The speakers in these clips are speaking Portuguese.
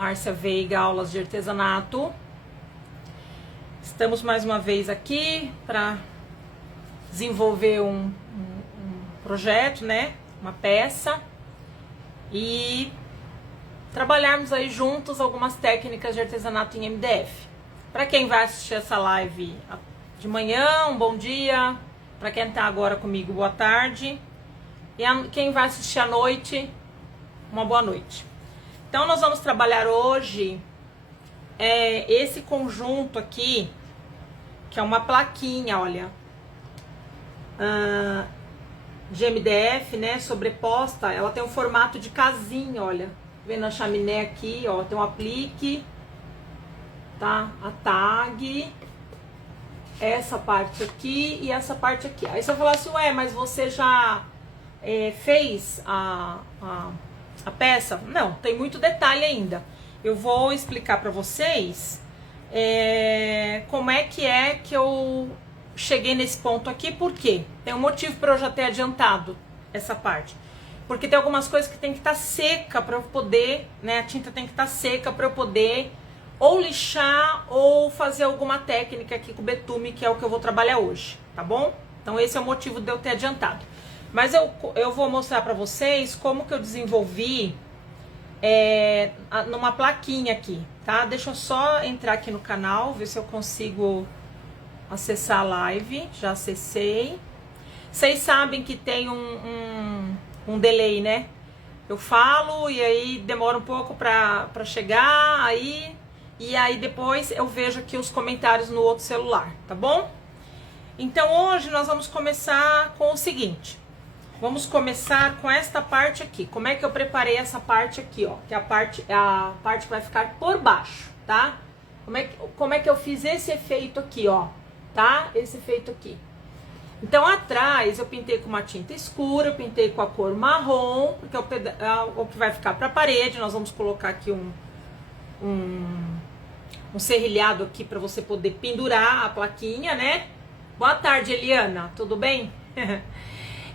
Márcia Veiga, aulas de artesanato. Estamos mais uma vez aqui para desenvolver um projeto, né? Uma peça e trabalharmos aí juntos algumas técnicas de artesanato em MDF. Para quem vai assistir essa live de manhã, um bom dia. Para quem está agora comigo, boa tarde. E quem vai assistir à noite, uma boa noite. Então nós vamos trabalhar hoje esse conjunto aqui, que é uma plaquinha, olha, de MDF, né, sobreposta. Ela tem um formato de casinha, olha, vendo a chaminé aqui, ó, tem um aplique, tá, a tag, essa parte aqui e essa parte aqui. Aí você vai falar assim, ué, mas você já fez a peça? Não, tem muito detalhe ainda. Eu vou explicar pra vocês como é que eu cheguei nesse ponto aqui. Por quê? Tem um motivo para eu já ter adiantado essa parte. Porque tem algumas coisas que tem que estar seca para eu poder, né? A tinta tem que estar seca para eu poder ou lixar ou fazer alguma técnica aqui com betume, que é o que eu vou trabalhar hoje, tá bom? Então esse é o motivo de eu ter adiantado. Mas eu vou mostrar para vocês como que eu desenvolvi numa plaquinha aqui, tá? Deixa eu só entrar aqui no canal, ver se eu consigo acessar a live. Já acessei. Vocês sabem que tem um delay, né? Eu falo e aí demora um pouco pra chegar, e aí depois eu vejo aqui os comentários no outro celular, tá bom? Então hoje nós vamos começar com o seguinte. Vamos começar com esta parte aqui. Como é que eu preparei essa parte aqui, ó? Que é a parte que vai ficar por baixo, tá? Como é que eu fiz esse efeito aqui, ó? Tá? Esse efeito aqui. Então, atrás eu pintei com uma tinta escura, eu pintei com a cor marrom, porque é o que vai ficar pra parede. Nós vamos colocar aqui um serrilhado aqui pra você poder pendurar a plaquinha, né? Boa tarde, Eliana. Tudo bem?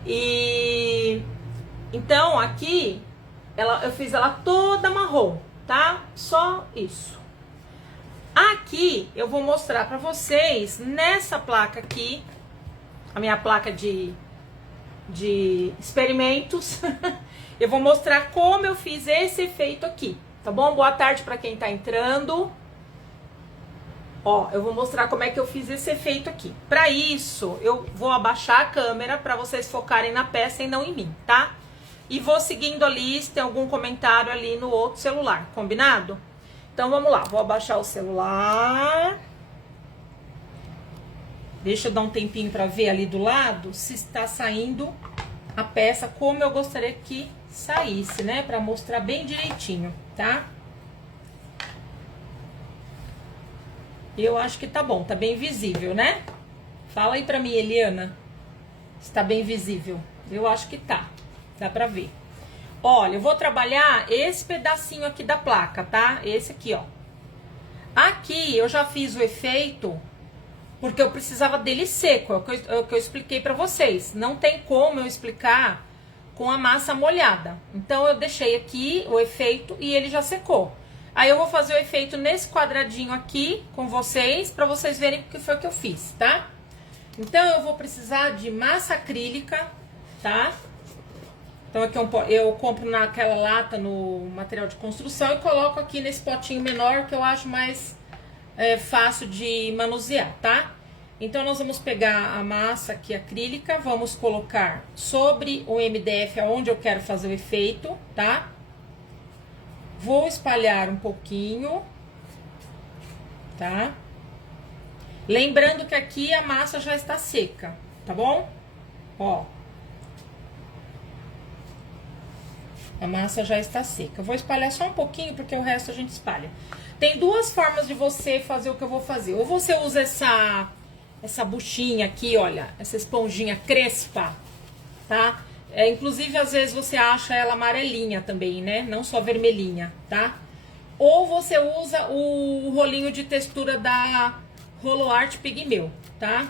E então aqui eu fiz ela toda marrom, tá? Só isso. Aqui eu vou mostrar pra vocês nessa placa aqui, a minha placa de experimentos. Eu vou mostrar como eu fiz esse efeito aqui, tá bom? Boa tarde pra quem tá entrando. Ó, eu vou mostrar como é que eu fiz esse efeito aqui. Pra isso, eu vou abaixar a câmera pra vocês focarem na peça e não em mim, tá? E vou seguindo ali, se tem algum comentário ali no outro celular, combinado? Então, vamos lá. Vou abaixar o celular. Deixa eu dar um tempinho pra ver ali do lado se está saindo a peça como eu gostaria que saísse, né? Pra mostrar bem direitinho, tá? Eu acho que tá bom, tá bem visível, né? Fala aí pra mim, Eliana, se tá bem visível. Eu acho que tá, dá pra ver. Olha, eu vou trabalhar esse pedacinho aqui da placa, tá? Esse aqui, ó. Aqui eu já fiz o efeito porque eu precisava dele seco, é o que eu expliquei pra vocês. Não tem como eu explicar com a massa molhada. Então eu deixei aqui o efeito e ele já secou. Aí eu vou fazer o efeito nesse quadradinho aqui com vocês, pra vocês verem o que foi que eu fiz, tá? Então eu vou precisar de massa acrílica, tá? Então aqui eu compro naquela lata no material de construção e coloco aqui nesse potinho menor, que eu acho mais fácil de manusear, tá? Então nós vamos pegar a massa aqui acrílica, vamos colocar sobre o MDF aonde eu quero fazer o efeito, tá? Vou espalhar um pouquinho, tá? Lembrando que aqui a massa já está seca, tá bom? Ó. A massa já está seca. Eu vou espalhar só um pouquinho, porque o resto a gente espalha. Tem duas formas de você fazer o que eu vou fazer. Ou você usa essa buchinha aqui, olha, essa esponjinha crespa, tá? Inclusive, às vezes você acha ela amarelinha também, né? Não só vermelhinha, tá? Ou você usa o rolinho de textura da Roloart Pigmeu, tá?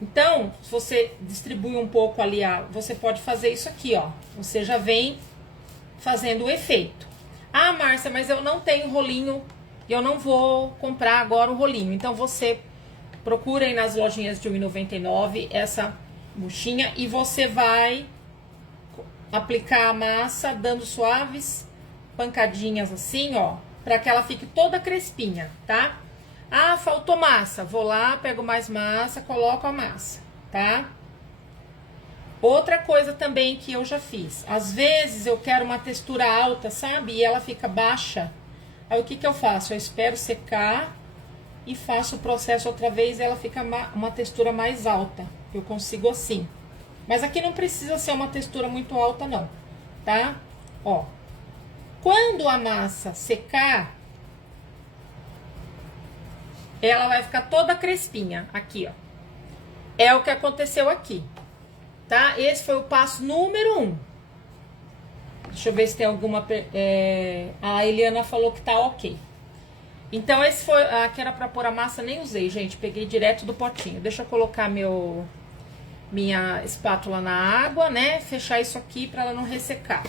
Então, se você distribui um pouco ali, você pode fazer isso aqui, ó. Você já vem fazendo o efeito. Ah, Márcia, mas eu não tenho rolinho, eu não vou comprar agora o rolinho. Então você procura aí nas lojinhas de R$1,99 essa buchinha e você vai aplicar a massa dando suaves pancadinhas assim, ó, para que ela fique toda crespinha, tá? Ah, faltou massa. Vou lá, pego mais massa, coloco a massa, tá? Outra coisa também que eu já fiz. Às vezes eu quero uma textura alta, sabe? E ela fica baixa. Aí o que que eu faço? Eu espero secar e faço o processo outra vez e ela fica uma textura mais alta. Eu consigo assim. Mas aqui não precisa ser uma textura muito alta não, tá? Ó. Quando a massa secar, ela vai ficar toda crespinha. Aqui, ó. É o que aconteceu aqui. Tá? Esse foi o passo número 1. Deixa eu ver se tem alguma... A Eliana falou que tá ok. Então, esse foi... Aqui era pra pôr a massa, nem usei, gente. Peguei direto do potinho. Deixa eu colocar minha espátula na água, né? Fechar isso aqui pra ela não ressecar.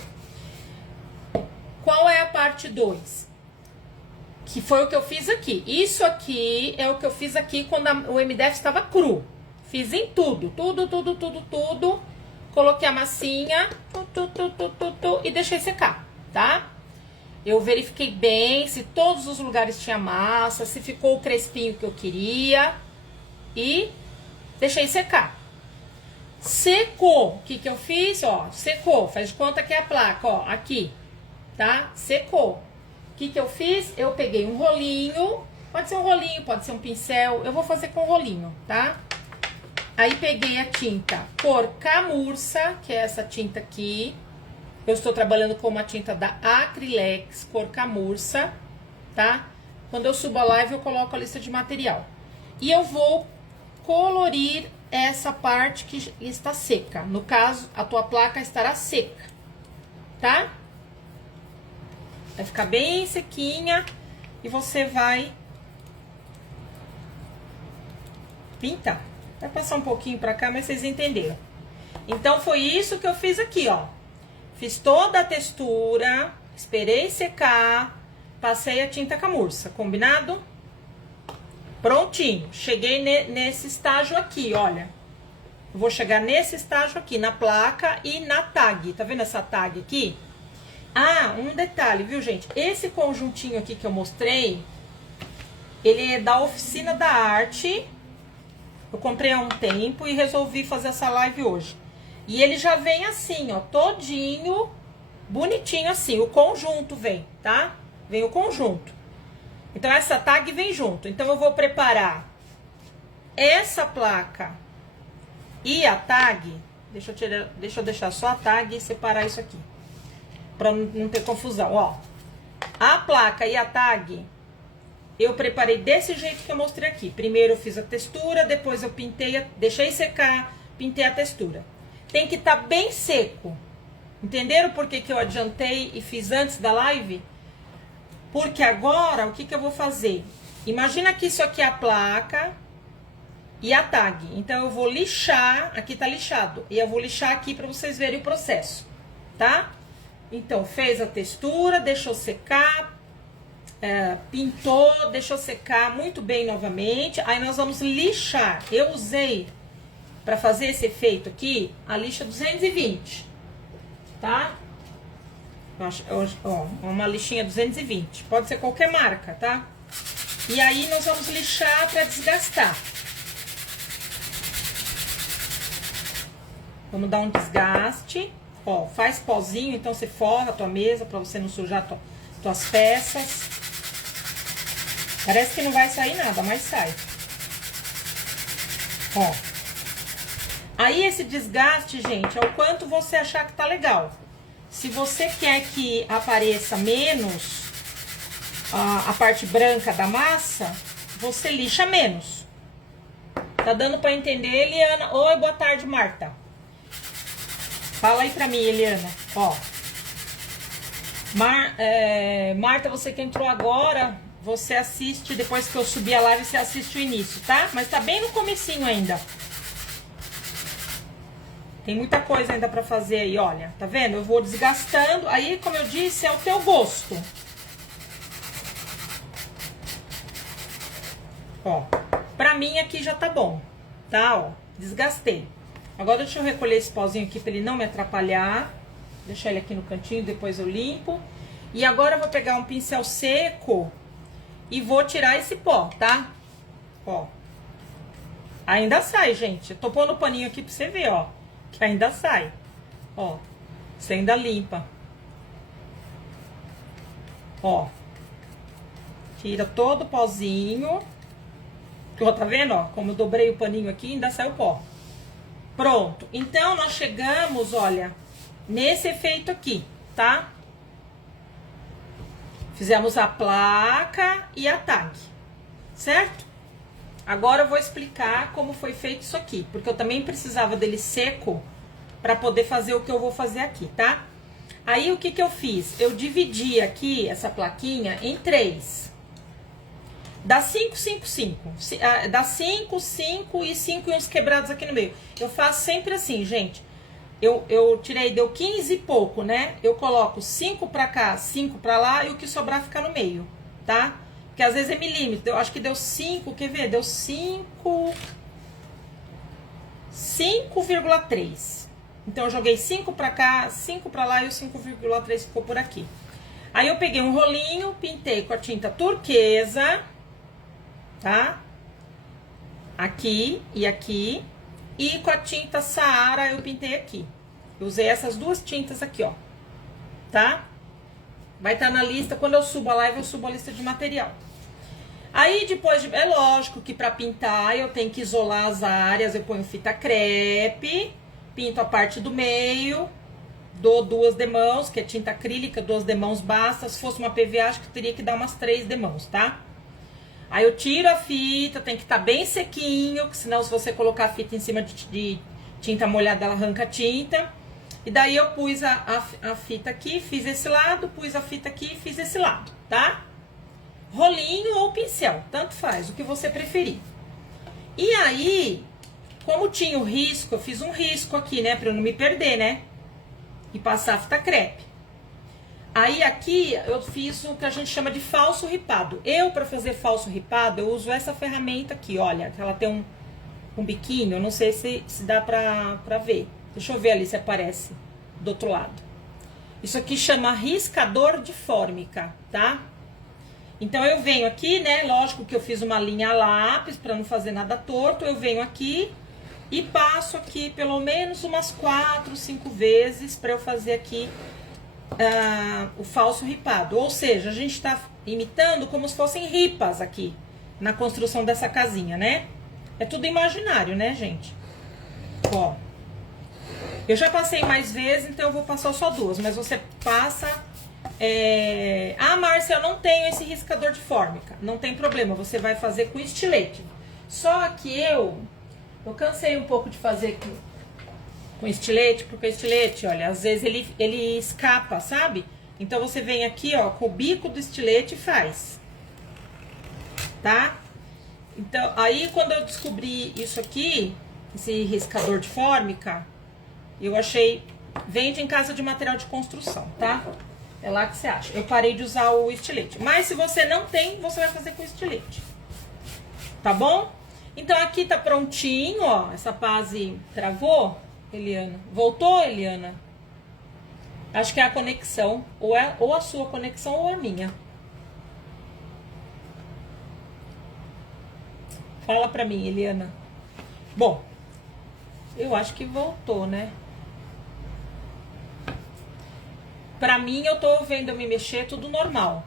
Qual é a parte 2? Que foi o que eu fiz aqui. Isso aqui é o que eu fiz aqui quando o MDF estava cru. Fiz em tudo. Coloquei a massinha. E deixei secar, tá? Eu verifiquei bem se todos os lugares tinha massa, se ficou o crespinho que eu queria. E deixei secar. Secou. O que que eu fiz? Ó, secou. Faz de conta que é a placa, ó, aqui. Tá? Secou. O que que eu fiz? Eu peguei um rolinho. Pode ser um rolinho, pode ser um pincel. Eu vou fazer com rolinho, tá? Aí peguei a tinta cor camurça, que é essa tinta aqui. Eu estou trabalhando com uma tinta da Acrylex, cor camurça, tá? Quando eu subo a live, eu coloco a lista de material. E eu vou colorir essa parte que está seca. No caso, a tua placa estará seca, tá? Vai ficar bem sequinha e você vai pintar. Vai passar um pouquinho pra cá, mas vocês entenderam. Então, foi isso que eu fiz aqui, ó. Fiz toda a textura, esperei secar, passei a tinta camurça, combinado? Prontinho. Cheguei nesse estágio aqui, olha. Eu vou chegar nesse estágio aqui, na placa e na tag. Tá vendo essa tag aqui? Ah, um detalhe, viu, gente? Esse conjuntinho aqui que eu mostrei, ele é da Oficina da Arte. Eu comprei há um tempo e resolvi fazer essa live hoje. E ele já vem assim, ó, todinho, bonitinho assim. O conjunto vem, tá? Vem o conjunto. Então, essa tag vem junto. Então, eu vou preparar essa placa e a tag. Deixa eu deixar só a tag e separar isso aqui. Pra não ter confusão, ó. A placa e a tag... Eu preparei desse jeito que eu mostrei aqui. Primeiro eu fiz a textura, depois eu pintei, deixei secar, pintei a textura. Tem que estar bem seco. Entenderam por que que eu adiantei e fiz antes da live? Porque agora, o que que eu vou fazer? Imagina que isso aqui é a placa e a tag. Então, eu vou lixar, aqui tá lixado. E eu vou lixar aqui para vocês verem o processo, tá? Então, fez a textura, deixou secar, pintou, deixou secar muito bem novamente. Aí nós vamos lixar. Eu usei para fazer esse efeito aqui a lixa 220, tá? Ó, uma lixinha 220. Pode ser qualquer marca, tá? E aí nós vamos lixar para desgastar. Vamos dar um desgaste. Ó, faz pozinho, então você forra a tua mesa para você não sujar tuas peças. Parece que não vai sair nada, mas sai. Ó. Aí esse desgaste, gente, é o quanto você achar que tá legal. Se você quer que apareça menos a parte branca da massa, você lixa menos. Tá dando pra entender, Eliana? Oi, boa tarde, Marta. Fala aí pra mim, Eliana. Ó. Marta, você que entrou agora... Você assiste, depois que eu subir a live, você assiste o início, tá? Mas tá bem no comecinho ainda. Tem muita coisa ainda pra fazer aí, olha. Tá vendo? Eu vou desgastando. Aí, como eu disse, é o teu gosto. Ó, pra mim aqui já tá bom, tá? Ó, desgastei. Agora deixa eu recolher esse pozinho aqui pra ele não me atrapalhar. Deixar ele aqui no cantinho, depois eu limpo. E agora eu vou pegar um pincel seco e vou tirar esse pó, tá? Ó. Ainda sai, gente. Eu tô pondo o paninho aqui pra você ver, ó. Que ainda sai. Ó. Você ainda limpa. Ó. Tira todo o pozinho. Ó, tá vendo, ó? Como eu dobrei o paninho aqui, ainda sai o pó. Pronto. Então, nós chegamos, olha, nesse efeito aqui, tá? Fizemos a placa e a tag, certo? Agora eu vou explicar como foi feito isso aqui, porque eu também precisava dele seco para poder fazer o que eu vou fazer aqui, tá? Aí, o que que eu fiz? Eu dividi aqui essa plaquinha em 3. Dá 5, 5, 5. Dá 5, 5 e 5 e uns quebrados aqui no meio. Eu faço sempre assim, gente. Eu tirei, deu 15 e pouco, né? Eu coloco 5 pra cá, 5 pra lá e o que sobrar fica no meio, tá? Porque às vezes é milímetro. Eu acho que deu 5, quer ver? Deu 5,3. Então eu joguei 5 pra cá, 5 pra lá e o 5,3 ficou por aqui. Aí eu peguei um rolinho, pintei com a tinta turquesa, tá? Aqui e aqui. E com a tinta Saara eu pintei aqui. Eu usei essas duas tintas aqui, ó. Tá? Vai estar na lista, quando eu subo a live, eu subo a lista de material. Aí depois, é lógico que pra pintar eu tenho que isolar as áreas. Eu ponho fita crepe, pinto a parte do meio, dou 2 demãos, que é tinta acrílica, 2 demãos basta. Se fosse uma PVA, acho que teria que dar umas 3 demãos, tá? Aí eu tiro a fita, tem que estar bem sequinho, senão se você colocar a fita em cima de tinta molhada, ela arranca a tinta. E daí eu pus a fita aqui, fiz esse lado, pus a fita aqui e fiz esse lado, tá? Rolinho ou pincel, tanto faz, o que você preferir. E aí, como tinha o risco, eu fiz um risco aqui, né, pra eu não me perder, né? E passar a fita crepe. Aí aqui eu fiz o que a gente chama de falso ripado. Pra fazer falso ripado, eu uso essa ferramenta aqui, olha. Ela tem um biquinho, eu não sei se dá pra ver. Deixa eu ver ali se aparece do outro lado. Isso aqui chama riscador de fórmica, tá? Então eu venho aqui, né, lógico que eu fiz uma linha a lápis pra não fazer nada torto. Eu venho aqui e passo aqui pelo menos umas 4, 5 vezes pra eu fazer aqui o falso ripado, ou seja, a gente tá imitando como se fossem ripas aqui na construção dessa casinha, né? É tudo imaginário, né, gente? Ó, eu já passei mais vezes, então eu vou passar só 2, mas você passa. Ah, Márcia, eu não tenho esse riscador de fórmica. Não tem problema, você vai fazer com estilete. Só que eu cansei um pouco de fazer com estilete, porque o estilete, olha, às vezes ele escapa, sabe? Então você vem aqui, ó, com o bico do estilete e faz. Tá? Então, aí quando eu descobri isso aqui, esse riscador de fórmica, eu achei, vende em casa de material de construção, tá? É lá que você acha. Eu parei de usar o estilete. Mas se você não tem, você vai fazer com estilete. Tá bom? Então aqui tá prontinho, ó, essa base travou. Eliana. Voltou, Eliana? Acho que é a conexão. Ou a sua conexão ou a minha. Fala pra mim, Eliana. Bom, eu acho que voltou, né? Pra mim, eu tô vendo eu me mexer, tudo normal.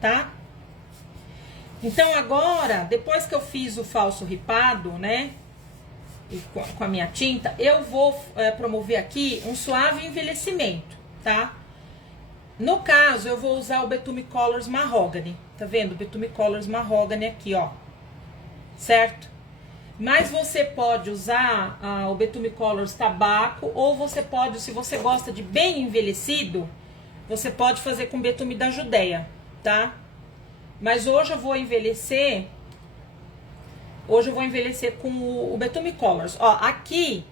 Tá? Então, agora, depois que eu fiz o falso ripado, né? E com a minha tinta, eu vou promover aqui um suave envelhecimento, tá? No caso, eu vou usar o Betume Colors Mahogany, tá vendo? O Betume Colors Mahogany aqui, ó, certo? Mas você pode usar o Betume Colors Tabaco, ou você pode, se você gosta de bem envelhecido, você pode fazer com Betume da Judéia, tá? Mas hoje eu vou envelhecer... Hoje eu vou envelhecer com o Betume Colors. Ó, aqui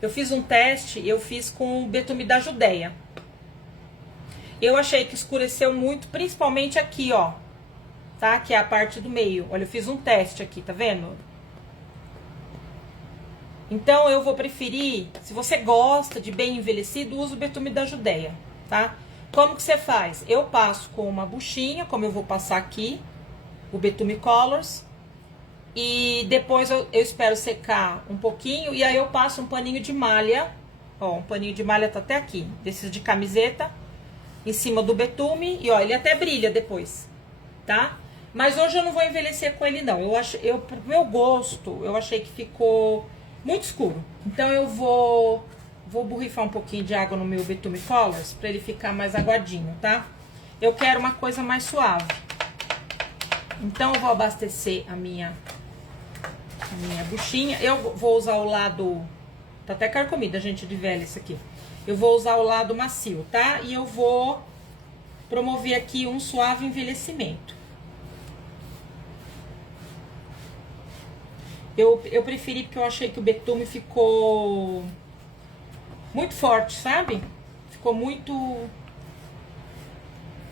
Eu fiz um teste, eu fiz com o betume da Judéia. Eu achei que escureceu muito, principalmente aqui, ó. Tá? Que é a parte do meio. Olha, eu fiz um teste aqui, tá vendo? Então, eu vou preferir, se você gosta de bem envelhecido, usa o betume da Judéia, tá? Como que você faz? Eu passo com uma buchinha, como eu vou passar aqui, o Betume Colors. E depois eu espero secar um pouquinho, e aí eu passo um paninho de malha. Ó, um paninho de malha tá até aqui, desses de camiseta, em cima do betume. E ó, ele até brilha depois, tá? Mas hoje eu não vou envelhecer com ele, não. Pro meu gosto, eu achei que ficou muito escuro. Então eu vou borrifar um pouquinho de água no meu Betume Colors pra ele ficar mais aguadinho, tá? Eu quero uma coisa mais suave. Então eu vou abastecer a minha buchinha. Eu vou usar o lado... Tá até carcomida, gente, de velha isso aqui. Eu vou usar o lado macio, tá? E eu vou promover aqui um suave envelhecimento. Eu preferi porque eu achei que o betume ficou muito forte, sabe? Ficou muito...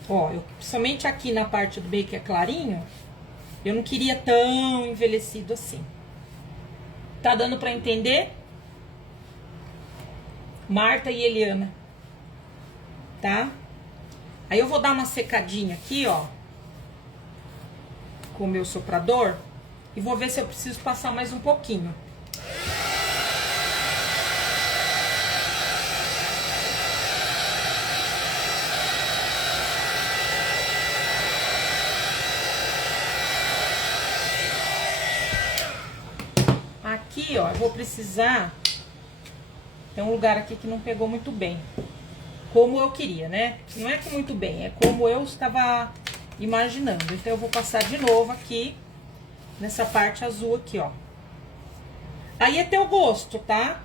Ó, somente aqui na parte do meio que é clarinho, eu não queria tão envelhecido assim. Tá dando pra entender? Marta e Eliana. Tá? Aí eu vou dar uma secadinha aqui, ó, com o meu soprador. E vou ver se eu preciso passar mais um pouquinho. Aqui, ó, eu vou precisar... Tem um lugar aqui que não pegou muito bem. Como eu queria, né? Não é que muito bem, é como eu estava imaginando. Então eu vou passar de novo aqui, nessa parte azul aqui, ó. Aí é teu gosto, tá?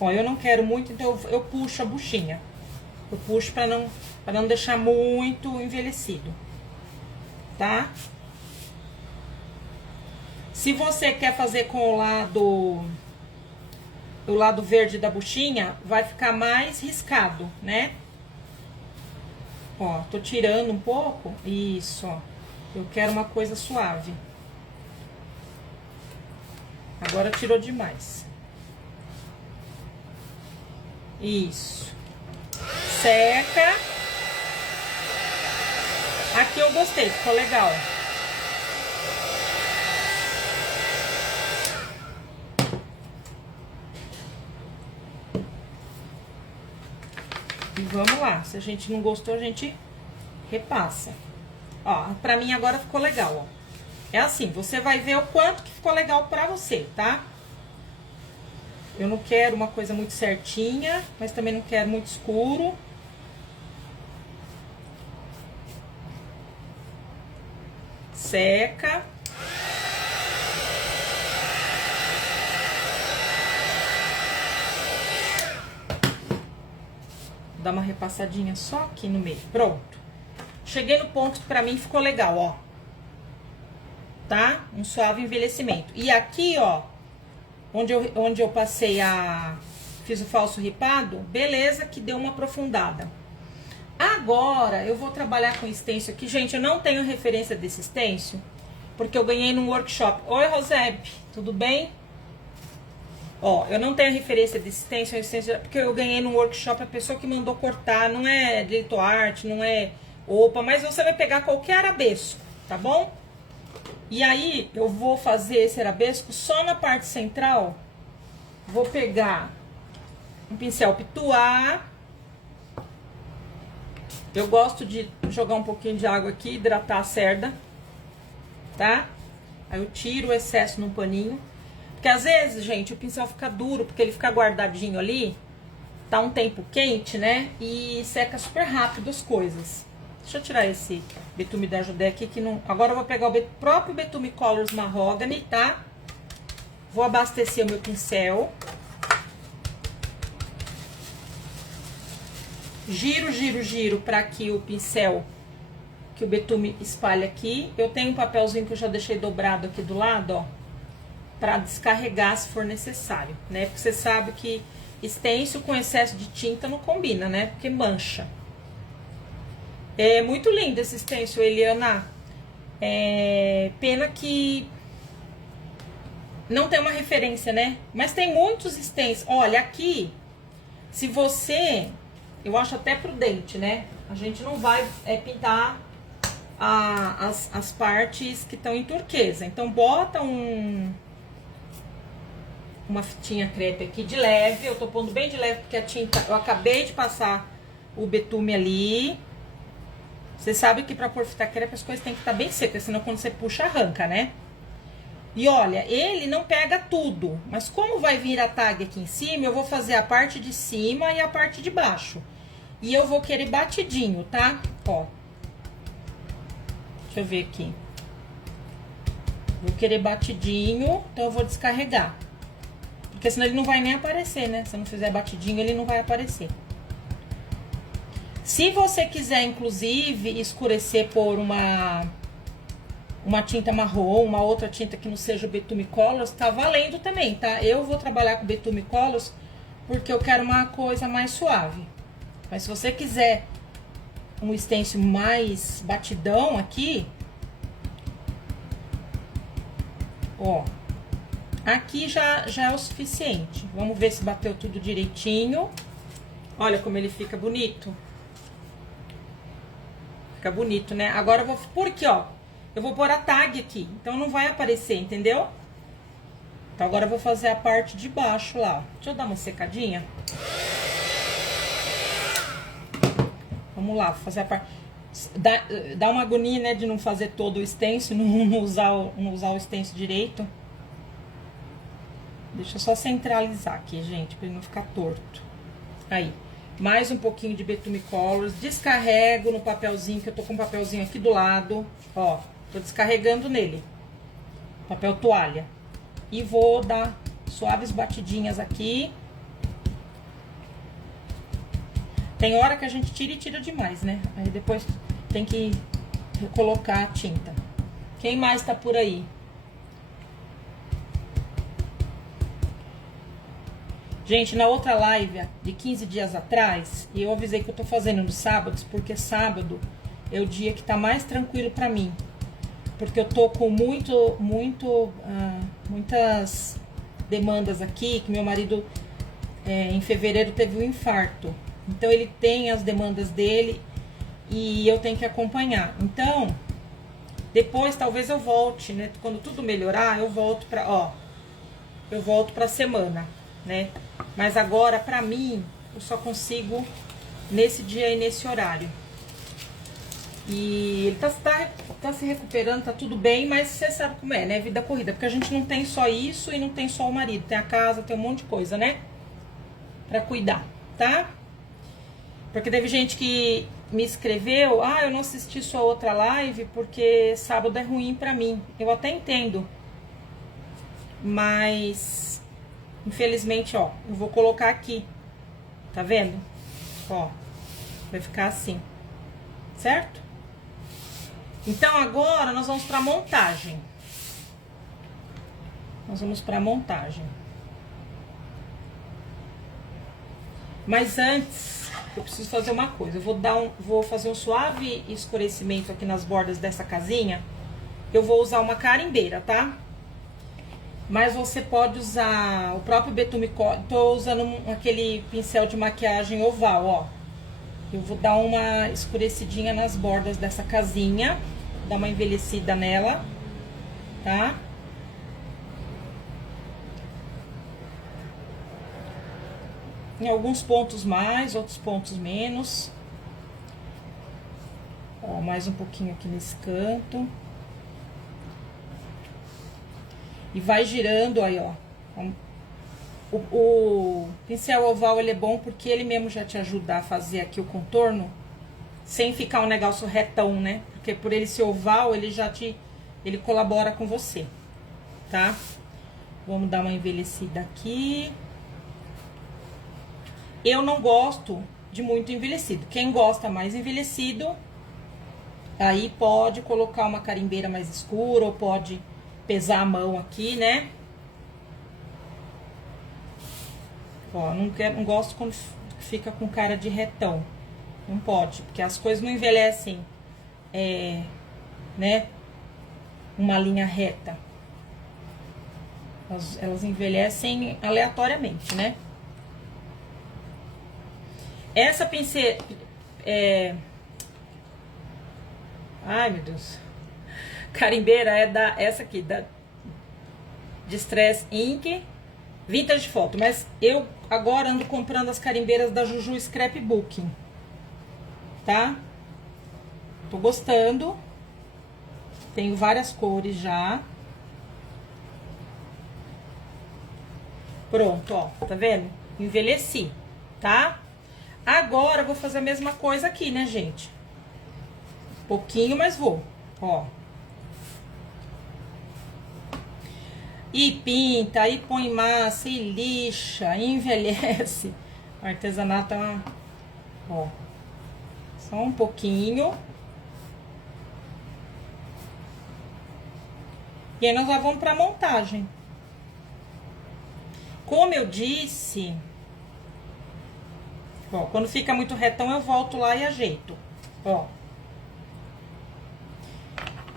Ó, eu não quero muito, então eu puxo a buchinha. Eu puxo pra não deixar muito envelhecido, tá? Se você quer fazer com o lado verde da buchinha, vai ficar mais riscado, né? Ó, tô tirando um pouco. Isso, ó. Eu quero uma coisa suave. Agora tirou demais. Isso. Seca. Aqui eu gostei, ficou legal. E vamos lá, se a gente não gostou, a gente repassa. Ó, pra mim agora ficou legal, ó. É assim, você vai ver o quanto que ficou legal pra você, tá? Eu não quero uma coisa muito certinha, mas também não quero muito escuro. Seca. Dá uma repassadinha só aqui no meio. Pronto. Cheguei no ponto que pra mim ficou legal, ó. Tá? Um suave envelhecimento. E aqui, ó, onde eu passei fiz o falso ripado, beleza, que deu uma aprofundada. Agora, eu vou trabalhar com stencil aqui. Gente, eu não tenho referência desse stencil, porque eu ganhei num workshop. Oi, Rosep, tudo bem? Ó, eu não tenho referência desse stencil, porque eu ganhei num workshop, a pessoa que mandou cortar, não é direito arte, não é opa, mas você vai pegar qualquer arabesco, tá bom? E aí, eu vou fazer esse arabesco só na parte central. Vou pegar um pincel pituá. Eu gosto de jogar um pouquinho de água aqui, hidratar a cerda, tá? Aí eu tiro o excesso num paninho. Porque às vezes, gente, o pincel fica duro, porque ele fica guardadinho ali. Tá um tempo quente, né? E seca super rápido as coisas. Deixa eu tirar esse betume da Judéia aqui, que não... Agora eu vou pegar o próprio Betume Colors Mahogany, tá? Vou abastecer o meu pincel. Giro, giro, giro pra que o pincel, que o betume espalhe aqui. Eu tenho um papelzinho que eu já deixei dobrado aqui do lado, ó. para descarregar se for necessário, né? Porque você sabe que stencil com excesso de tinta não combina, né? Porque mancha. É muito lindo esse stencil, Eliana. Pena que não tem uma referência, né? Mas tem muitos stencils. Olha, aqui, se você... Eu acho até prudente, né? A gente não vai pintar as partes que estão em turquesa. Então, bota uma fitinha crepe aqui de leve. Eu tô pondo bem de leve porque a tinta... Eu acabei de passar o betume ali. Você sabe que pra pôr fita crepe as coisas tem que estar bem secas, senão quando você puxa, arranca, né? E olha, ele não pega tudo, mas como vai vir a tag aqui em cima, eu vou fazer a parte de cima e a parte de baixo. E eu vou querer batidinho, tá? Ó. Deixa eu ver aqui. Vou querer batidinho, então eu vou descarregar. Porque senão ele não vai nem aparecer, né? Se eu não fizer batidinho, ele não vai aparecer. Se você quiser, inclusive, escurecer por uma tinta marrom, uma outra tinta que não seja o Betume Colors, tá valendo também, tá? Eu vou trabalhar com Betume Colors porque eu quero uma coisa mais suave. Mas se você quiser um stencil mais batidão aqui, ó, aqui já é o suficiente. Vamos ver se bateu tudo direitinho. Olha como ele fica bonito. Fica bonito, né? Agora eu vou... Por aqui, ó. Eu vou pôr a tag aqui. Então não vai aparecer, entendeu? Então agora eu vou fazer a parte de baixo lá. Deixa eu dar uma secadinha. Vamos lá, vou fazer a parte... Dá uma agonia, né? De não fazer todo o stencil. Não usar o stencil direito. Deixa eu só centralizar aqui, gente. Pra ele não ficar torto. Aí. Mais um pouquinho de Betume Colors. Descarrego no papelzinho, que eu tô com um papelzinho aqui do lado. Ó, tô descarregando nele. Papel toalha. E vou dar suaves batidinhas aqui. Tem hora que a gente tira e tira demais, né? Aí depois tem que colocar a tinta. Quem mais tá por aí? Gente, na outra live de 15 dias atrás, eu avisei que eu tô fazendo nos sábados, porque sábado é o dia que tá mais tranquilo pra mim. Porque eu tô com muitas demandas aqui, que meu marido em fevereiro teve um infarto. Então ele tem as demandas dele e eu tenho que acompanhar. Então, depois talvez eu volte, né? Quando tudo melhorar, eu volto pra semana, né? Mas agora, pra mim, eu só consigo nesse dia e nesse horário. E ele tá se recuperando, tá tudo bem, mas você sabe como é, né? Vida corrida. Porque a gente não tem só isso e não tem só o marido. Tem a casa, tem um monte de coisa, né? Pra cuidar, tá? Porque teve gente que me escreveu, eu não assisti sua outra live porque sábado é ruim pra mim. Eu até entendo. Mas... infelizmente, ó, eu vou colocar aqui, tá vendo? Ó, vai ficar assim, certo? Então, agora nós vamos pra montagem. Nós vamos pra montagem. Mas antes, eu preciso fazer uma coisa. Eu vou fazer um suave escurecimento aqui nas bordas dessa casinha. Eu vou usar uma carimbeira, tá? Mas você pode usar o próprio Betume Colors. Tô usando aquele pincel de maquiagem oval, ó. Eu vou dar uma escurecidinha nas bordas dessa casinha. Dar uma envelhecida nela, tá? Em alguns pontos mais, outros pontos menos. Ó, mais um pouquinho aqui nesse canto. E vai girando aí, ó. O pincel oval, ele é bom porque ele mesmo já te ajuda a fazer aqui o contorno sem ficar um negócio retão, né? Porque por ele ser oval, ele colabora com você, tá? Vamos dar uma envelhecida aqui. Eu não gosto de muito envelhecido. Quem gosta mais envelhecido, aí pode colocar uma carimbeira mais escura ou pode pesar a mão aqui, né? Ó, não gosto quando fica com cara de retão. Não pode, porque as coisas não envelhecem, né? Uma linha reta. Elas envelhecem aleatoriamente, né? Essa pincel... Ai, meu Deus. Carimbeira é essa aqui, da Distress Ink Vintage Photo. Mas eu agora ando comprando as carimbeiras da Juju Scrapbooking. Tá? Tô gostando. Tenho várias cores já. Pronto, ó. Tá vendo? Envelheci, tá? Agora eu vou fazer a mesma coisa aqui, né, gente? Pouquinho, mas vou. Ó. E pinta, e põe massa, e lixa, e envelhece. O artesanato é uma... Ó. Só um pouquinho. E aí nós já vamos pra montagem. Como eu disse... Ó, quando fica muito retão, eu volto lá e ajeito. Ó.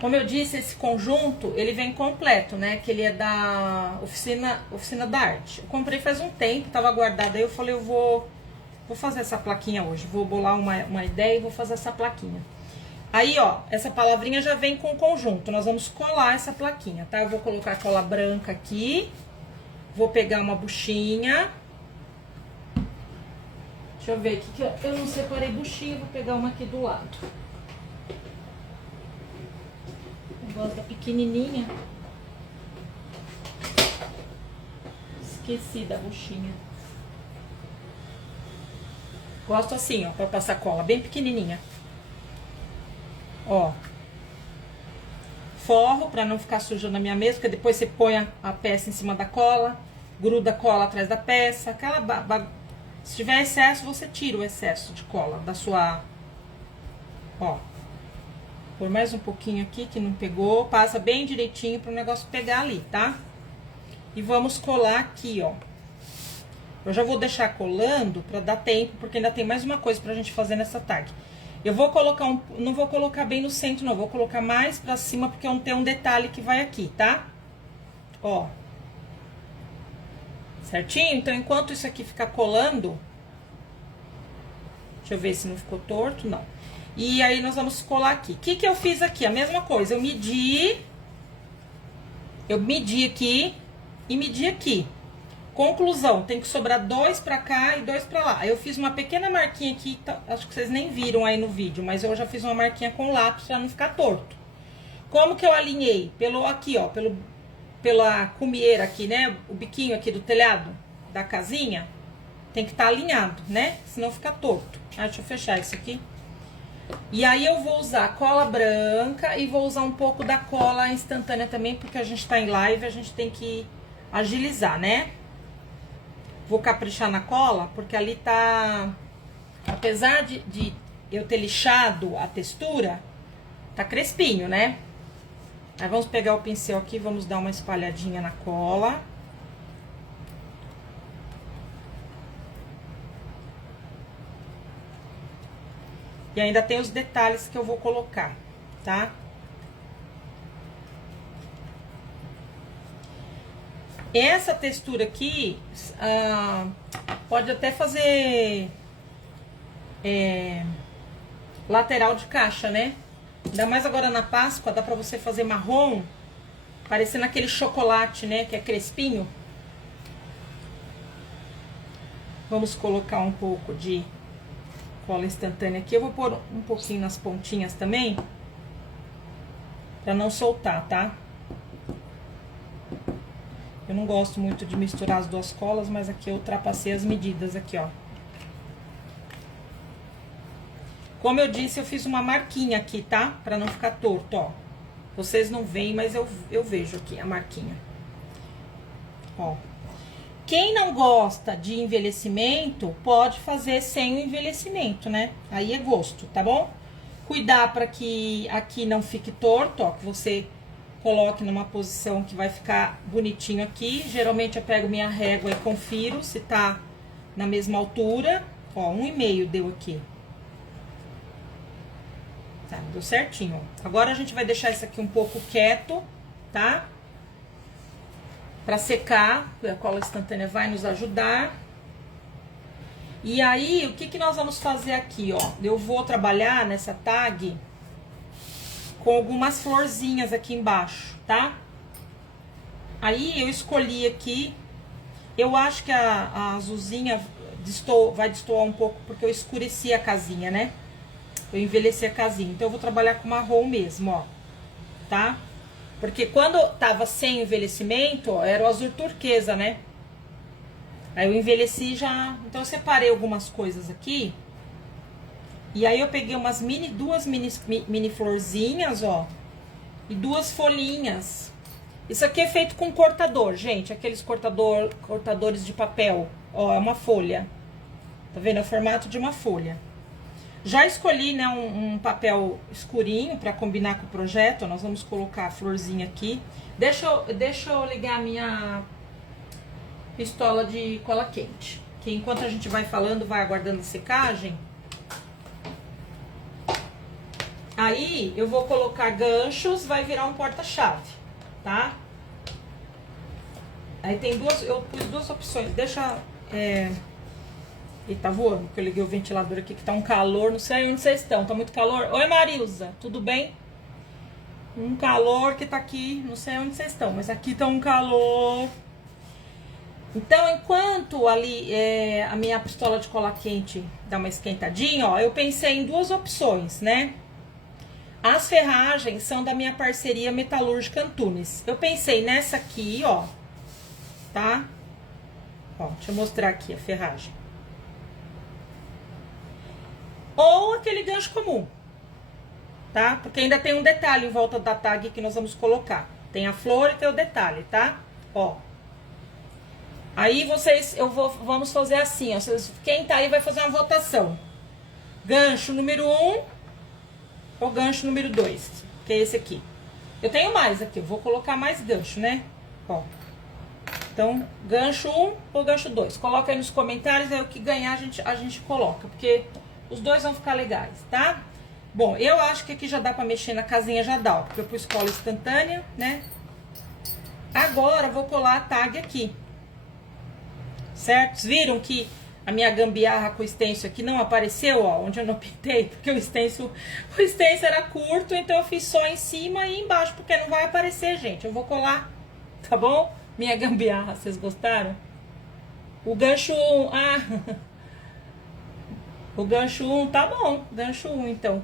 Como eu disse, esse conjunto, ele vem completo, né? Que ele é da Oficina da Arte. Eu comprei faz um tempo, tava guardado aí. Eu falei, eu vou fazer essa plaquinha hoje. Vou bolar uma ideia e vou fazer essa plaquinha. Aí, ó, essa palavrinha já vem com o conjunto. Nós vamos colar essa plaquinha, tá? Eu vou colocar cola branca aqui. Vou pegar uma buchinha. Deixa eu ver aqui, que eu não separei buchinha. Vou pegar uma aqui do lado. Eu gosto da pequenininha. Esqueci da buchinha. Gosto assim, ó, pra passar cola, bem pequenininha. Ó. Forro pra não ficar suja na minha mesa, porque depois você põe a peça em cima da cola, gruda a cola atrás da peça, se tiver excesso, você tira o excesso de cola da sua... Ó. Por mais um pouquinho aqui que não pegou, passa bem direitinho para o negócio pegar ali, tá? E vamos colar aqui, ó. Eu já vou deixar colando para dar tempo, porque ainda tem mais uma coisa pra gente fazer nessa tag. Eu vou colocar não vou colocar bem no centro, não. Vou colocar mais pra cima, porque tem um detalhe que vai aqui, tá? Ó. Certinho? Então, enquanto isso aqui ficar colando... Deixa eu ver se não ficou torto, não. E aí, nós vamos colar aqui. O que eu fiz aqui? A mesma coisa. Eu medi aqui e medi aqui. Conclusão, tem que sobrar 2 pra cá e 2 pra lá. Eu fiz uma pequena marquinha aqui, tá, acho que vocês nem viram aí no vídeo, mas eu já fiz uma marquinha com lápis pra não ficar torto. Como que eu alinhei? Aqui, ó, pela cumieira aqui, né? O biquinho aqui do telhado da casinha, tem que estar alinhado, né? Senão fica torto. Ah, deixa eu fechar isso aqui. E aí eu vou usar cola branca e vou usar um pouco da cola instantânea também, porque a gente tá em live, a gente tem que agilizar, né? Vou caprichar na cola, porque ali tá... Apesar de eu ter lixado a textura, tá crespinho, né? Aí vamos pegar o pincel aqui, vamos dar uma espalhadinha na cola. E ainda tem os detalhes que eu vou colocar, tá? Essa textura aqui, pode até fazer lateral de caixa, né? Ainda mais agora na Páscoa, dá pra você fazer marrom, parecendo aquele chocolate, né? Que é crespinho. Vamos colocar um pouco de cola instantânea aqui. Eu vou pôr um pouquinho nas pontinhas também, pra não soltar, tá? Eu não gosto muito de misturar as duas colas, mas aqui eu ultrapassei as medidas aqui, ó. Como eu disse, eu fiz uma marquinha aqui, tá? Pra não ficar torto, ó. Vocês não veem, mas eu vejo aqui a marquinha. Ó. Quem não gosta de envelhecimento, pode fazer sem o envelhecimento, né? Aí é gosto, tá bom? Cuidar pra que aqui não fique torto, ó. Que você... coloque numa posição que vai ficar bonitinho aqui. Geralmente eu pego minha régua e confiro se tá na mesma altura. Ó, 1,5 deu aqui. Tá, deu certinho. Agora a gente vai deixar isso aqui um pouco quieto, tá? Pra secar, a cola instantânea vai nos ajudar. E aí, o que que nós vamos fazer aqui, ó? Eu vou trabalhar nessa tag com algumas florzinhas aqui embaixo, tá? Aí, eu escolhi aqui, eu acho que a azulzinha vai destoar um pouco, porque eu escureci a casinha, né? Eu envelheci a casinha, então eu vou trabalhar com marrom mesmo, ó, tá? Porque quando tava sem envelhecimento, ó, era o azul turquesa, né? Aí eu envelheci já, então eu separei algumas coisas aqui. E aí eu peguei duas mini florzinhas, ó, e 2 folhinhas. Isso aqui é feito com cortador, gente, aqueles cortadores de papel, ó, é uma folha. Tá vendo? É o formato de uma folha. Já escolhi, né, um papel escurinho pra combinar com o projeto. Nós vamos colocar a florzinha aqui. Deixa eu ligar a minha pistola de cola quente, que enquanto a gente vai falando, vai aguardando a secagem. Aí, eu vou colocar ganchos, vai virar um porta-chave, tá? Aí tem eu pus 2 opções. Deixa... E tá voando, porque eu liguei o ventilador aqui, que tá um calor, não sei onde vocês estão, tá muito calor. Oi, Marilza, tudo bem? Um calor que tá aqui, não sei onde vocês estão, mas aqui tá um calor. Então, enquanto ali a minha pistola de cola quente dá uma esquentadinha, ó, eu pensei em 2 opções, né? As ferragens são da minha parceria Metalúrgica Antunes. Eu pensei nessa aqui, ó, tá? Ó, deixa eu mostrar aqui a ferragem. Ou aquele gancho comum, tá? Porque ainda tem um detalhe em volta da tag que nós vamos colocar. Tem a flor e tem o detalhe, tá? Ó. Aí vamos fazer assim, ó. Quem tá aí vai fazer uma votação. Gancho número 1 ou gancho número 2, que é esse aqui. Eu tenho mais aqui, eu vou colocar mais gancho, né? Ó. Então, gancho 1 ou gancho 2. Coloca aí nos comentários, aí o que ganhar a gente coloca, porque... Os 2 vão ficar legais, tá? Bom, eu acho que aqui já dá pra mexer na casinha, já dá, ó, porque eu pus cola instantânea, né? Agora, eu vou colar a tag aqui. Certo? Vocês viram que a minha gambiarra com o stencil aqui não apareceu, ó, onde eu não pintei, porque o stencil era curto, então eu fiz só em cima e embaixo, porque não vai aparecer, gente. Eu vou colar, tá bom? Minha gambiarra, vocês gostaram? O gancho 1, o gancho 1, tá bom, gancho 1, então.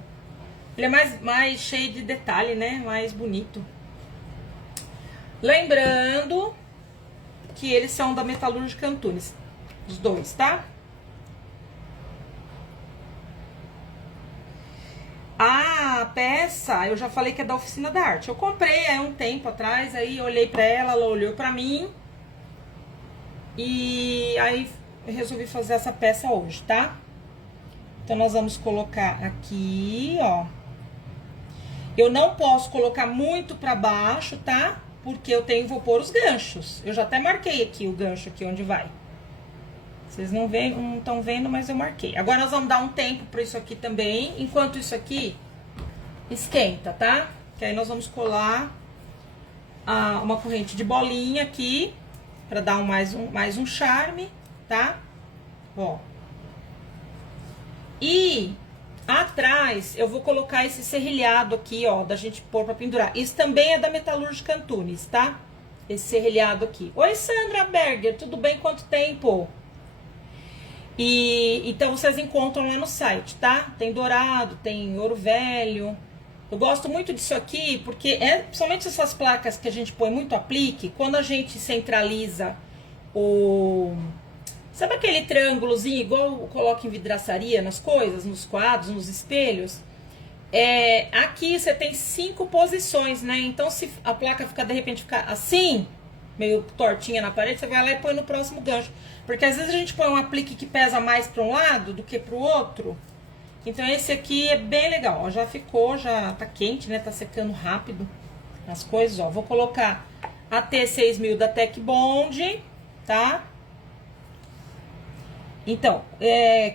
Ele é mais cheio de detalhe, né? Mais bonito. Lembrando que eles são da Metalúrgica Antunes. Os 2, tá? A peça, eu já falei que é da Oficina da Arte. Eu comprei há um tempo atrás, aí eu olhei pra ela olhou pra mim. E aí eu resolvi fazer essa peça hoje, tá? Então, nós vamos colocar aqui, ó. Eu não posso colocar muito pra baixo, tá? Porque vou pôr os ganchos. Eu já até marquei aqui o gancho aqui onde vai. Vocês não estão vendo, mas eu marquei. Agora, nós vamos dar um tempo pra isso aqui também. Enquanto isso aqui esquenta, tá? Que aí nós vamos colar uma corrente de bolinha aqui. Pra dar mais um charme, tá? Ó. E atrás eu vou colocar esse serrilhado aqui, ó, da gente pôr pra pendurar. Isso também é da Metalúrgica Antunes, tá? Esse serrilhado aqui. Oi, Sandra Berger, tudo bem? Quanto tempo? E então vocês encontram lá no site, tá? Tem dourado, tem ouro velho. Eu gosto muito disso aqui porque principalmente essas placas que a gente põe muito aplique, quando a gente centraliza sabe aquele triângulozinho igual coloca em vidraçaria nas coisas, nos quadros, nos espelhos? Aqui você tem 5 posições, né? Então, se a placa de repente ficar assim, meio tortinha na parede, você vai lá e põe no próximo gancho. Porque às vezes a gente põe um aplique que pesa mais para um lado do que para o outro. Então, esse aqui é bem legal, ó. Já ficou, já tá quente, né? Tá secando rápido as coisas, ó. Vou colocar a T6000 da Tec Bond, tá? Então,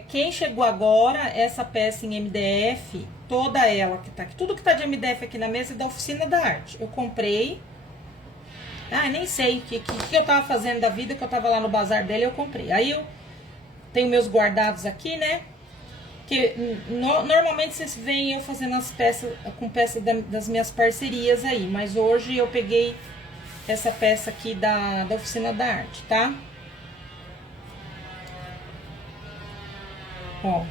quem chegou agora, essa peça em MDF, toda ela que tá aqui, tudo que tá de MDF aqui na mesa é da Oficina da Arte. Eu comprei. Nem sei o que eu tava fazendo da vida, que eu tava lá no bazar dele, eu comprei. Aí eu tenho meus guardados aqui, né? Que normalmente vocês veem eu fazendo as peças, com peças das minhas parcerias aí. Mas hoje eu peguei essa peça aqui da Oficina da Arte, tá? Ó.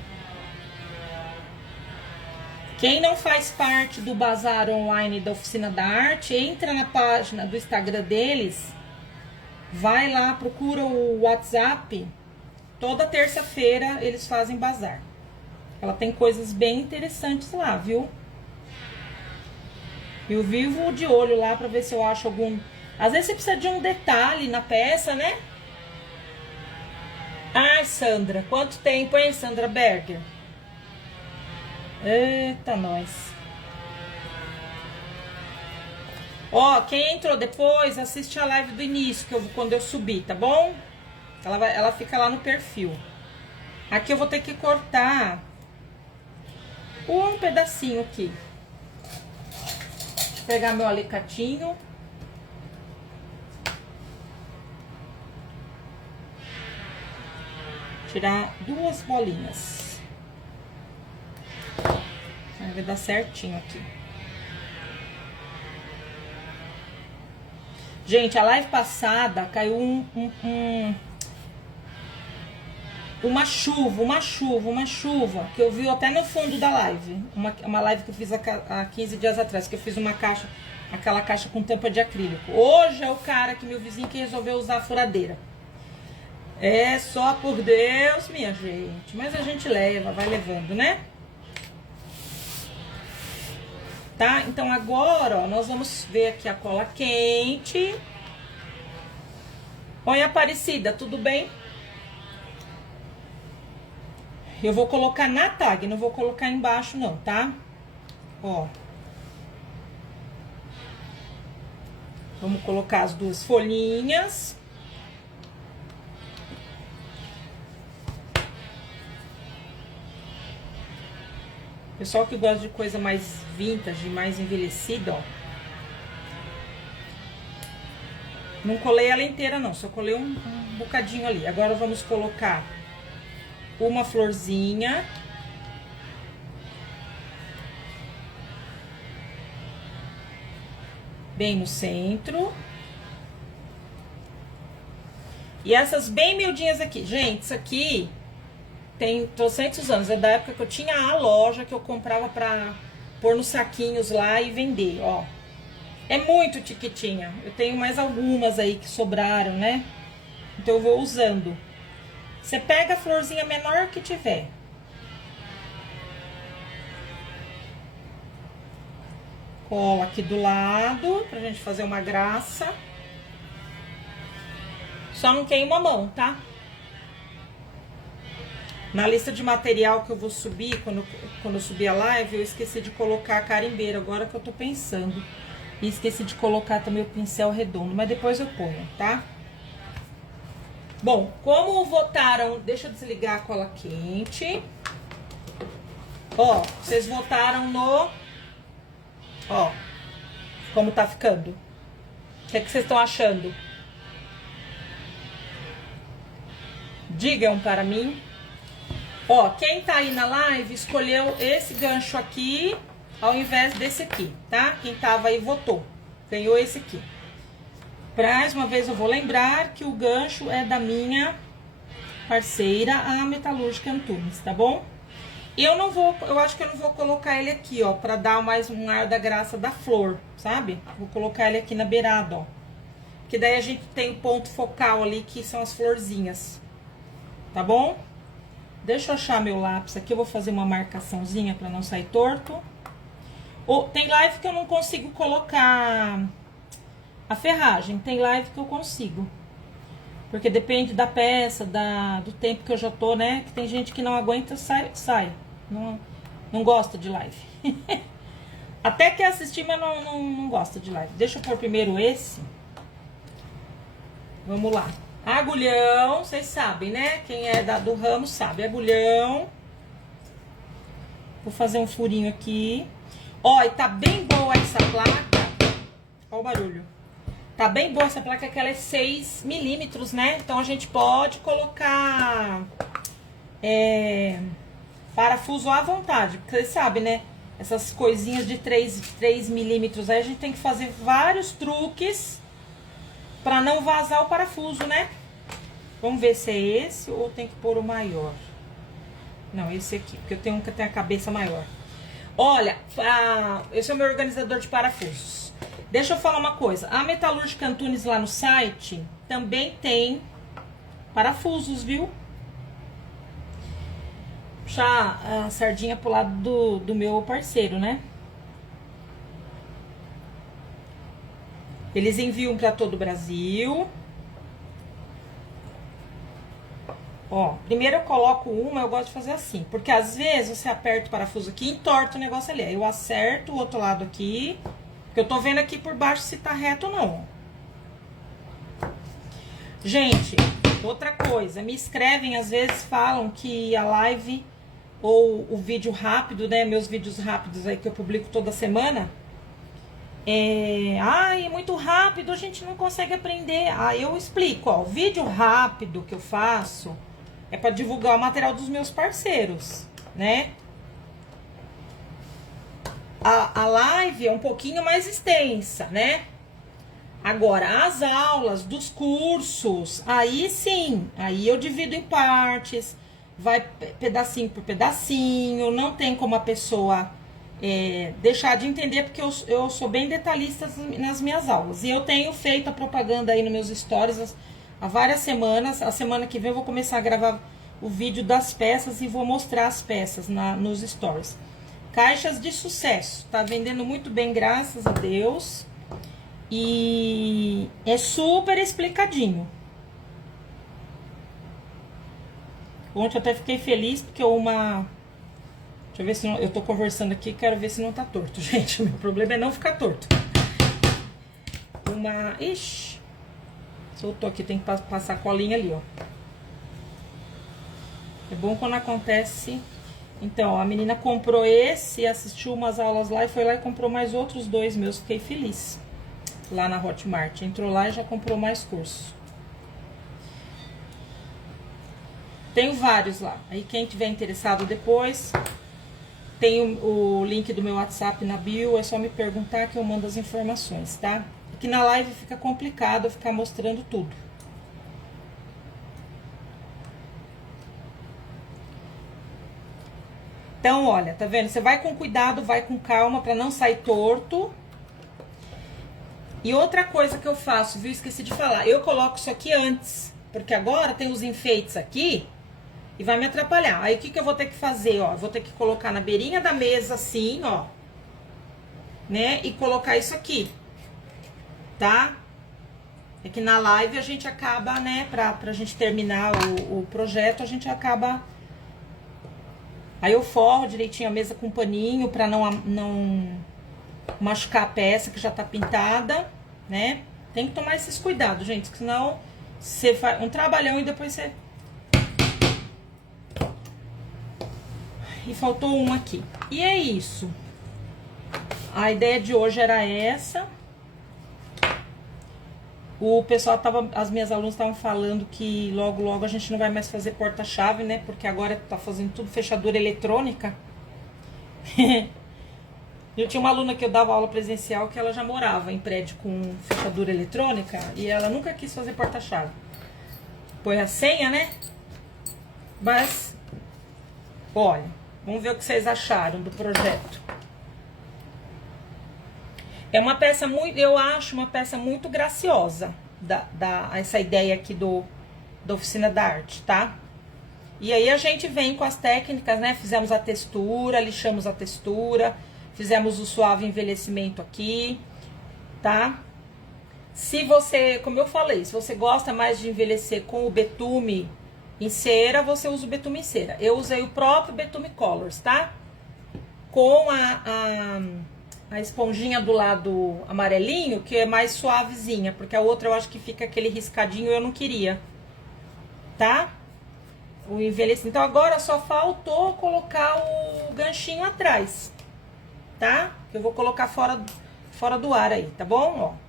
Quem não faz parte do bazar online da Oficina da Arte, entra na página do Instagram deles, vai lá, procura o WhatsApp. Toda terça-feira eles fazem bazar. Ela tem coisas bem interessantes lá, viu? Eu vivo de olho lá pra ver se eu acho algum... Às vezes você precisa de um detalhe na peça, né? Ai, Sandra, quanto tempo, hein, Sandra Berger? Eita, nós. Ó, quem entrou depois, assiste a live do início, quando eu subir, tá bom? Ela fica lá no perfil. Aqui eu vou ter que cortar um pedacinho aqui. Deixa eu pegar meu alicatinho. Tirar 2 bolinhas. Vai dar certinho aqui. Gente, a live passada caiu uma chuva, que eu vi até no fundo da live. Uma live que eu fiz há 15 dias atrás, que eu fiz aquela caixa com tampa de acrílico. Hoje é o cara que meu vizinho que resolveu usar a furadeira. É só por Deus, minha gente. Mas a gente leva, vai levando, né? Tá? Então agora, ó, nós vamos ver aqui a cola quente. Oi, Aparecida, tudo bem? Eu vou colocar na tag, não vou colocar embaixo não, tá? Ó. Vamos colocar as 2 folhinhas. Pessoal que gosta de coisa mais vintage, mais envelhecida, ó. Não colei ela inteira não, só colei um bocadinho ali. Agora vamos colocar uma florzinha. Bem no centro. E essas bem miudinhas aqui. Gente, isso aqui tem 300 anos. É da época que eu tinha a loja que eu comprava pra pôr nos saquinhos lá e vender, ó. É muito tiquitinha. Eu tenho mais algumas aí que sobraram, né? Então eu vou usando. Você pega a florzinha menor que tiver. Cola aqui do lado, pra gente fazer uma graça. Só não queima a mão, tá? Na lista de material que eu vou subir, quando eu subir a live, eu esqueci de colocar a carimbeira, agora que eu tô pensando. E esqueci de colocar também o pincel redondo, mas depois eu ponho, tá? Bom, como votaram... Deixa eu desligar a cola quente. Ó, vocês votaram no... Ó, como tá ficando. O que é que vocês estão achando? Digam para mim. Ó, quem tá aí na live escolheu esse gancho aqui ao invés desse aqui, tá? Quem tava aí votou. Ganhou esse aqui. Mais uma vez eu vou lembrar que o gancho é da minha parceira, a Metalúrgica Antunes, tá bom? Eu acho que eu não vou colocar ele aqui, ó, pra dar mais um ar da graça da flor, sabe? Vou colocar ele aqui na beirada, ó. Porque daí a gente tem o ponto focal ali, que são as florzinhas, tá bom? Deixa eu achar meu lápis aqui, eu vou fazer uma marcaçãozinha pra não sair torto. Tem live que eu não consigo colocar a ferragem, tem live que eu consigo. Porque depende da peça, do tempo que eu já tô, né? Que tem gente que não aguenta, sai. Não gosta de live. Até que assistir, mas não gosta de live. Deixa eu pôr primeiro esse. Vamos lá. Agulhão, vocês sabem, né? Quem é do ramo sabe. Agulhão. Vou fazer um furinho aqui. Ó, e tá bem boa essa placa. Ó o barulho. Tá bem boa essa placa, que ela é 6 milímetros, né? Então a gente pode colocar parafuso à vontade. Porque vocês sabem, né? Essas coisinhas de 3 milímetros aí, a gente tem que fazer vários truques pra não vazar o parafuso, né? Vamos ver se é esse ou tem que pôr o maior. Não, esse aqui, porque eu tenho um que tem a cabeça maior. Olha, esse é o meu organizador de parafusos. Deixa eu falar uma coisa. A Metalúrgica Antunes lá no site também tem parafusos, viu? Puxar a sardinha pro lado do meu parceiro, né? Eles enviam para todo o Brasil. Ó, primeiro eu coloco uma, eu gosto de fazer assim. Porque às vezes você aperta o parafuso aqui e entorta o negócio ali. Aí eu acerto o outro lado aqui. Porque eu tô vendo aqui por baixo se tá reto ou não. Gente, outra coisa. Me escrevem, às vezes falam que a live ou o vídeo rápido, né? Meus vídeos rápidos aí que eu publico toda semana. Ai, muito rápido, a gente não consegue aprender. Aí eu explico, ó. O vídeo rápido que eu faço é para divulgar o material dos meus parceiros, né? A live é um pouquinho mais extensa, né? Agora, as aulas dos cursos, aí sim, aí eu divido em partes, vai pedacinho por pedacinho, não tem como a pessoa deixar de entender, porque eu sou bem detalhista nas minhas aulas. E eu tenho feito a propaganda aí nos meus stories há várias semanas. A semana que vem eu vou começar a gravar o vídeo das peças e vou mostrar as peças nos stories. Caixas de sucesso, tá vendendo muito bem, graças a Deus. E é super explicadinho. Ontem eu até fiquei feliz porque deixa eu ver se não, eu tô conversando aqui, quero ver se não tá torto, gente. O meu problema é não ficar torto. Ixi, soltou aqui, tem que passar a colinha ali, ó. É bom quando acontece. Então, ó, a menina comprou esse, assistiu umas aulas lá e foi lá e comprou mais outros 2 meus. Fiquei feliz. Lá na Hotmart. Entrou lá e já comprou mais curso. Tenho vários lá. Aí quem tiver interessado depois, tem o link do meu WhatsApp na bio. É só me perguntar que eu mando as informações, tá? Aqui na live fica complicado eu ficar mostrando tudo. Então, olha, tá vendo? Você vai com cuidado, vai com calma pra não sair torto. E outra coisa que eu faço, viu? Esqueci de falar. Eu coloco isso aqui antes, porque agora tem os enfeites aqui e vai me atrapalhar. Aí, o que eu vou ter que fazer, ó? Eu vou ter que colocar na beirinha da mesa, assim, ó. Né? E colocar isso aqui, tá? É que na live a gente acaba, né? Pra gente terminar o projeto, a gente acaba... Aí eu forro direitinho a mesa com paninho pra não machucar a peça que já tá pintada, né? Tem que tomar esses cuidados, gente, senão você faz um trabalhão e depois você... E faltou um aqui. E é isso. A ideia de hoje era essa. O pessoal as minhas alunas estavam falando que logo a gente não vai mais fazer porta-chave, né? Porque agora tá fazendo tudo fechadura eletrônica. Eu tinha uma aluna que eu dava aula presencial que ela já morava em prédio com fechadura eletrônica e ela nunca quis fazer porta-chave. Põe a senha, né? Mas, olha, vamos ver o que vocês acharam do projeto. É uma peça muito, eu acho uma peça muito graciosa, essa ideia aqui da oficina da arte, tá? E aí a gente vem com as técnicas, né? Fizemos a textura, lixamos a textura, fizemos o suave envelhecimento aqui, tá? Se você, como eu falei, se você gosta mais de envelhecer com o betume em cera, você usa o betume em cera. Eu usei o próprio Betume Colors, tá? Com a esponjinha do lado amarelinho, que é mais suavezinha, porque a outra eu acho que fica aquele riscadinho e eu não queria. tá? O envelhecido. Então agora só faltou colocar o ganchinho atrás, tá? Que eu vou colocar fora do ar aí, tá bom? Ó.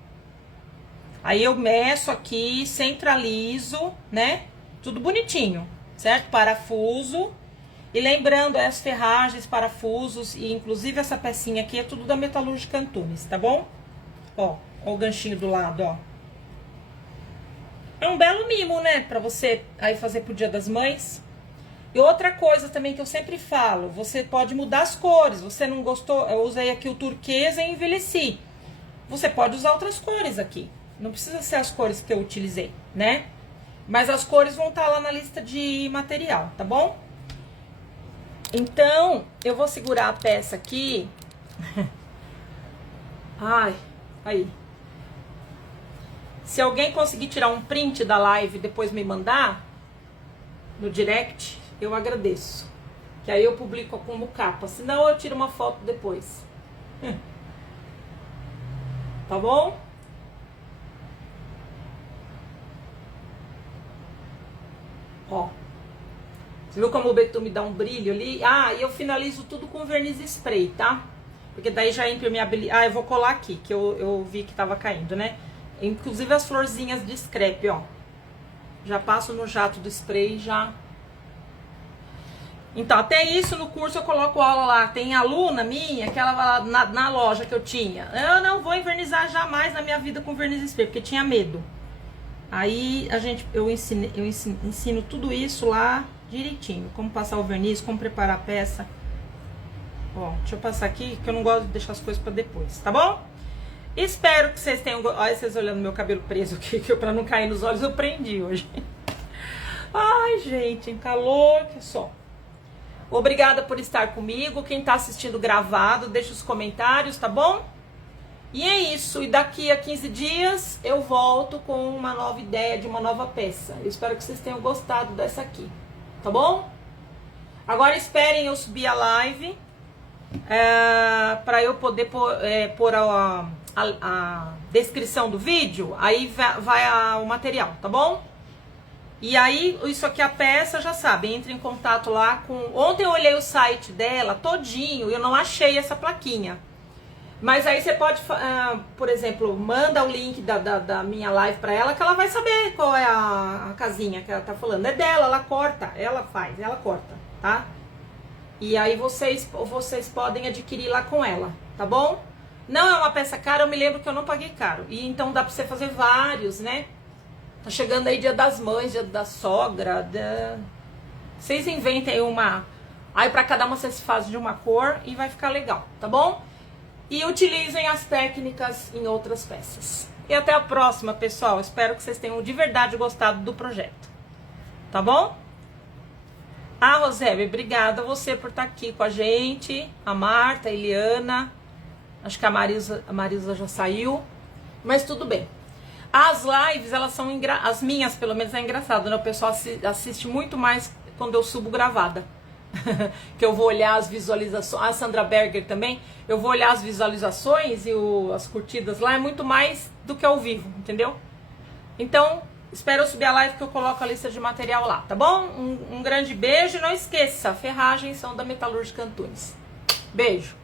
Aí eu meço aqui, centralizo, né? Tudo bonitinho, certo? Parafuso. E lembrando, as ferragens, parafusos e inclusive essa pecinha aqui é tudo da Metalúrgica Antunes, tá bom? Ó o ganchinho do lado, ó. É um belo mimo, né? Pra você aí fazer pro Dia das Mães. E outra coisa também que eu sempre falo, você pode mudar as cores. Você não gostou, eu usei aqui o turquesa e envelheci. Você pode usar outras cores aqui. Não precisa ser as cores que eu utilizei, né? Mas as cores vão estar lá na lista de material, tá bom? Então, eu vou segurar a peça aqui. Ai, aí. Se alguém conseguir tirar um print da live e depois me mandar no direct, eu agradeço. Que aí eu publico como capa. Senão eu tiro uma foto depois. Tá bom? Ó. Você viu como o betume dá um brilho ali? Ah, e eu finalizo tudo com verniz spray, tá? Porque daí já impermeabiliza. Ah, eu vou colar aqui, que eu vi que tava caindo, né? Inclusive as florzinhas de scrap, ó. Já passo no jato do spray, já. Então, até isso no curso eu coloco aula lá. Tem aluna minha que ela vai lá na loja que eu tinha. Eu não vou envernizar jamais na minha vida com verniz spray, porque tinha medo. Aí eu ensino tudo isso lá direitinho. Como passar o verniz, como preparar a peça. Ó, deixa eu passar aqui, que eu não gosto de deixar as coisas pra depois, tá bom? Espero que vocês tenham... Olha vocês olhando meu cabelo preso aqui, que pra não cair nos olhos eu prendi hoje. Ai, gente, calor que só. Obrigada por estar comigo. Quem tá assistindo gravado, deixa os comentários, tá bom? E é isso. E daqui a 15 dias eu volto com uma nova ideia de uma nova peça. Eu espero que vocês tenham gostado dessa aqui, tá bom? Agora esperem eu subir a live para eu poder pôr a descrição do vídeo. Aí vai o material, tá bom? E aí, isso aqui é a peça, já sabe, entre em contato lá com... Ontem eu olhei o site dela todinho e eu não achei essa plaquinha. Mas aí você pode, por exemplo, manda o link da minha live pra ela, que ela vai saber qual é a casinha que ela tá falando. É dela, ela corta, ela faz, ela corta, tá? E aí vocês podem adquirir lá com ela, tá bom? Não é uma peça cara, eu me lembro que eu não paguei caro. E então dá pra você fazer vários, né? Tá chegando aí Dia das Mães, Dia da Sogra. Vocês inventem uma... Aí pra cada uma vocês fazem de uma cor e vai ficar legal, tá bom? E utilizem as técnicas em outras peças. E até a próxima, pessoal. Espero que vocês tenham de verdade gostado do projeto. Tá bom? Ah, Rosebe, obrigada a você por estar aqui com a gente. A Marta, a Eliana. Acho que a Marisa já saiu. Mas tudo bem. As lives, elas são as minhas, pelo menos, é engraçado, né? O pessoal assiste muito mais quando eu subo gravada. Que eu vou olhar as visualizações. A Sandra Berger também. Eu vou olhar as visualizações e as curtidas lá. É muito mais do que ao vivo, entendeu? Então, espero eu subir a live que eu coloco a lista de material lá, tá bom? Um grande beijo. Não esqueça, ferragens são da Metalúrgica Antunes. Beijo.